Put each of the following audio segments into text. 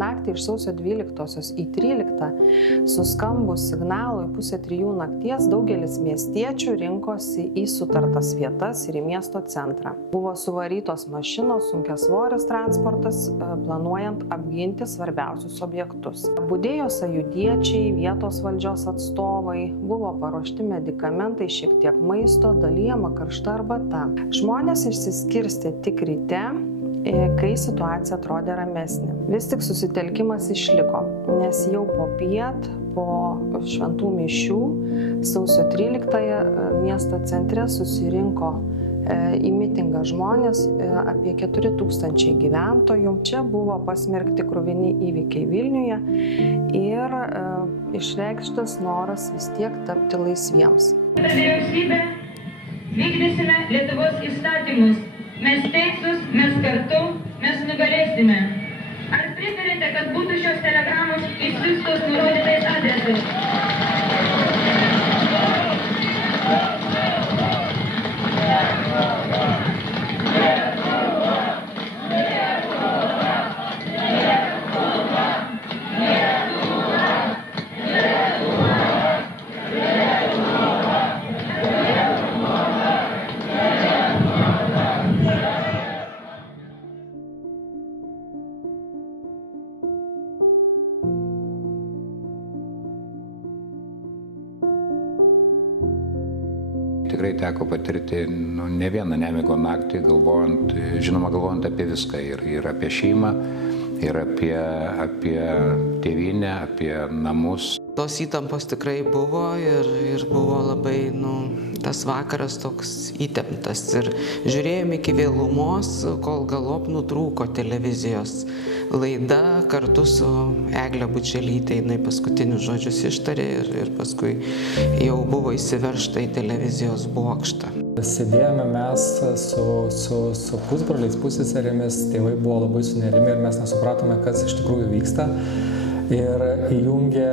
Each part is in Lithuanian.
naktį iš sausio 12 į 13 suskambus signalui 2:30 nakties daugelis miestiečių rinkosi į sutartas vietas ir į miesto centrą. Buvo suvarytos mašinos, sunkiasvoris transportas, planuojant apginti svarbiausius objektus. Budėjo sąjūdiečiai, vietos valdžios atstovai, buvo paruošti medikamentai, šiek tiek maisto, dalijama karšta arbata. Žmonės išsiskirstė tik ryte, kai situacija atrodė ramesnė. Vis tik susitelkimas išliko, nes jau po šventų mišių sausio 13 miesto centre susirinko į mitingą žmonės, apie 4000 gyventojų. Čia buvo pasmerkti kruvini įvykiai Vilniuje ir išreikštas noras vis tiek tapti laisviems. Vyriausybė, vykdysime Lietuvos įstatymus. Mes teisūs, mes kartu, mes nugalėsime. Ar pritarėte, kad būtų šios telegramos išsiųstos nurodytais adresais? Tikrai teko patirti ne vieną nemigo naktį, galvojant apie viską, ir apie šeimą, ir apie tėvynę, apie namus. Tos įtampos tikrai buvo ir buvo labai, tas vakaras toks įtemptas. Ir žiūrėjome iki vėlumos, kol galop nutrūko televizijos laida kartu su Egle Bučelyte. Jinai paskutinius žodžius ištarė ir paskui jau buvo įsiveržta į televizijos bokštą. Sėdėjome mes su pusbroliais, pusseserėmis, tėvai buvo labai sunerimi ir mes nesupratome, kas iš tikrųjų vyksta. Ir įjungė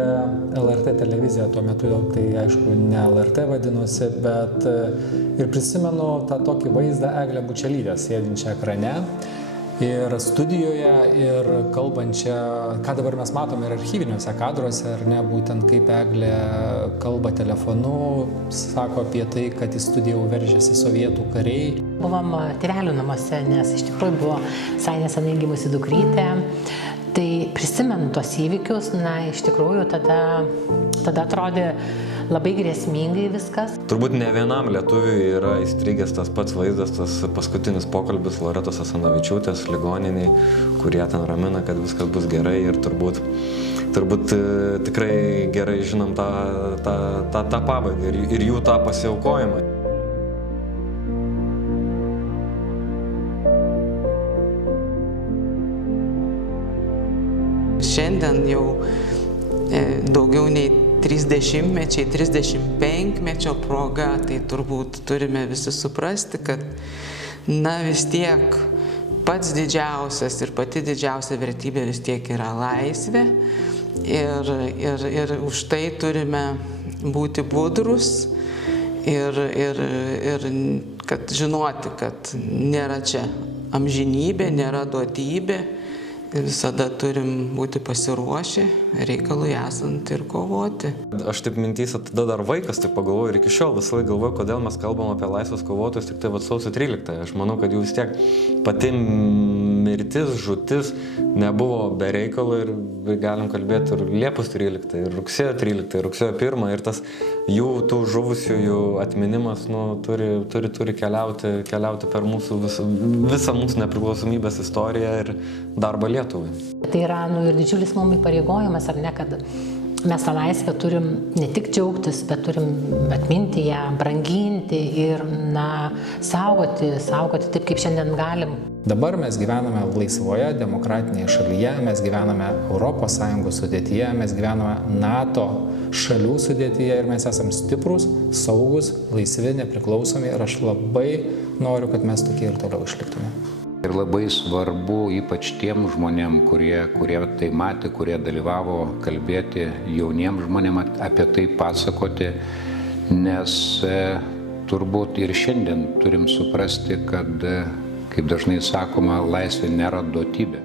LRT televiziją, tuo metu tai aišku ne LRT vadinosi, bet ir prisimenu tą tokį vaizdą Eglę Bučelytę sėdinčią ekrane ir studijoje ir kalbančią, ką dabar mes matome ir archyviniuose kadruose, ar ne, būtent kaip Eglė kalba telefonu, sako apie tai, kad į studiją veržėsi sovietų kariai. Buvom tėvelių namuose, nes iš tikrųjų buvo visai nesenai gimusi dukrytė. Tai prisimenu tos įvykius, iš tikrųjų tada atrodė labai grėsmingai viskas. Turbūt ne vienam lietuviui yra įstrigęs tas pats vaizdas, tas paskutinis pokalbis Loretos Asanavičiūtės ligoniniai, kurie ten ramina, kad viskas bus gerai ir turbūt tikrai gerai žinom tą pabaigą ir jų tą pasiaukojimą. Šiandien jau daugiau nei 35-mečio proga, tai turbūt turime visi suprasti, kad vis tiek pats didžiausias ir pati didžiausia vertybė vis tiek yra laisvė ir už tai turime būti budrus ir kad žinoti, kad nėra čia amžinybė, nėra duotybė. Visada turim būti pasiruošę reikalui esant ir kovoti. Aš taip mintyse tada dar vaikas taip pagalvoju ir iki šiol visą laiką galvoju, kodėl mes kalbam apie laisvės kovotojus tik tai sausio 13. Aš manau, kad jų vis tiek pati mirtis, žūtis nebuvo be reikalo ir galim kalbėti ir Liepos 13, ir rugsėjo 13, ir rugsėjo 1 ir tas jų tų žuvusiųjų atminimas turi keliauti per visą mūsų nepriklausomybės istoriją ir darbą Lietuvai. Tai yra ir didžiulis mums įpareigojimas, ar ne, kad mes tą laisvę turim ne tik džiaugtis, bet turim atminti ją, branginti ir saugoti taip, kaip šiandien galim. Dabar mes gyvename laisvoje, demokratinėje šalyje, mes gyvename ES sudėtyje, mes gyvename NATO šalių sudėtyje ir mes esame stiprus, saugus, laisvi, nepriklausomi ir aš labai noriu, kad mes tokie ir toliau išliktume. Ir labai svarbu, ypač tiem žmonėm, kurie tai matė, kurie dalyvavo, kalbėti jauniem žmonėm apie tai pasakoti, nes turbūt ir šiandien turim suprasti, kad, kaip dažnai sakoma, laisvė nėra duotybė.